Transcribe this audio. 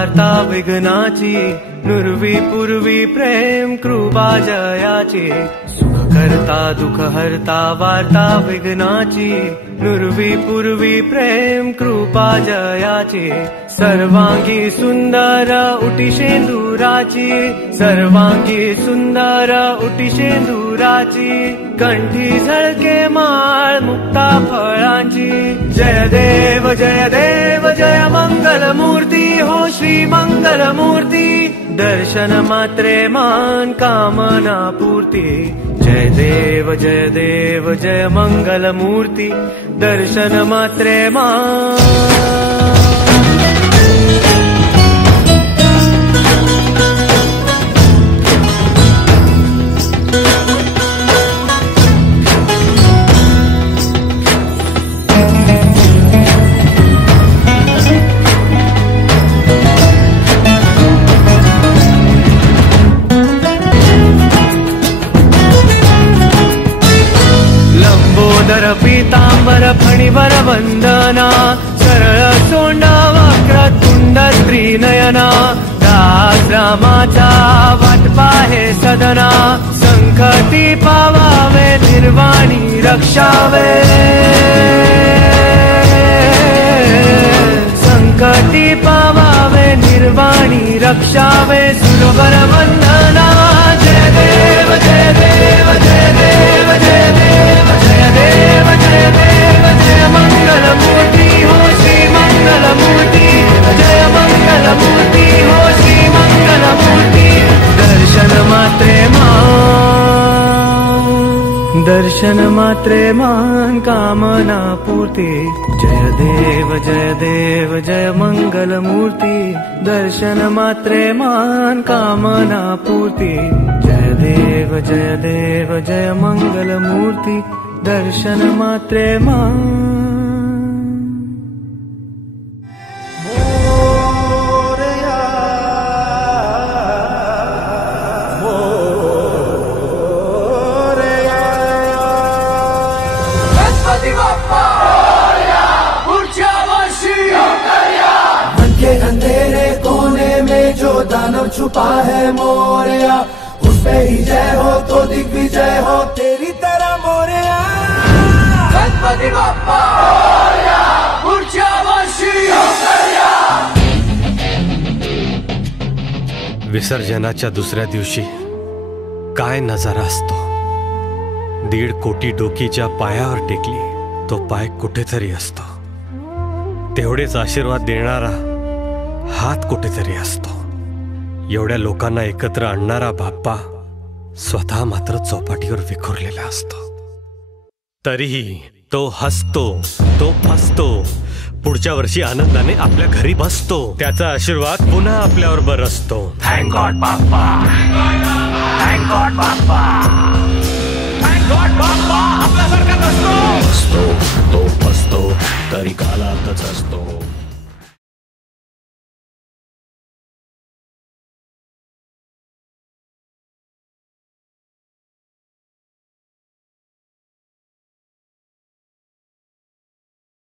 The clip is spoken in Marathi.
वार्ता विघ्नाची, नुरवी पूर्वी प्रेम कृपा जयाची। सुख करता दुःख हरता वार्ता विघ्नाची, नुरवी पूर्वी प्रेम कृपा जयाची। सर्वांगी सुंदर उटी शेंदुराची, सर्वांगी सुंदर उटी शेंदुराची। कंठी झळके माळ मुक्ता फळांची। जय देव जय देव जय मंगल मूर्ती हो श्री मंगल मूर्ती। दर्शन मात्रे मान कामना पूर्ती। जय देव जय मंगल मूर्ती। दर्शन मात्रे मान। पीतांबर फणीवर वंदना, सरळ सोंड वक्र तुंड त्रिनयना। दास रामाचा वाट पाहे सदना, संकटी पावावे निर्वाणी रक्षावे। संकटी पावावे निर्वाणी रक्षावे। सुरवर वंदना जय देव जय देव जय देव जय देव जय देव जय देव जय मंगल मूर्ती हो श्री मंगल मूर्ती। जय मंगल मूर्ती हो श्री मंगल मूर्ती। दर्शन मात्रे मान, दर्शन मात्रे मान कामना पूर्ती। जय देव जय मंगल मूर्ती। दर्शन मात्रे मान कामना पूर्ती। जय देव जय मंगल मूर्ती। दर्शन मात्रे मान। अंधेरे कोने में जो दानव छुपा है मोरया, उस पे ही जय हो तो दिग्विजय हो तेरी तरह मोरया। गणपति बाप्पा मोरया, पुढच्या वर्षी मोरया। विसर्जनाच्या दुसऱ्या दिवशी काय नजारा असतो। 1.5 कोटी डोकीच्या पायावर टेकली तो पाय कुठेतरी असतो। तेवढेच आशीर्वाद देणारा हात कुठेतरी असतो। एवढ्या लोकांना एकत्र आणणारा बाप्पा स्वतः मात्र चौपाटीवर विखुरलेला असतो। तरीही तो हसतो, तो फसतो, पुढच्या वर्षी आनंदाने आपल्या घरी बसतो। त्याचा आशीर्वाद पुन्हा आपल्यावर बरसतो। थँक गॉड बाप्पा, थँक गॉड बाप्पा, थँक गॉड बाप्पा आपल्यासारखा नसतो। तो फसतो तरी कालातच असतो।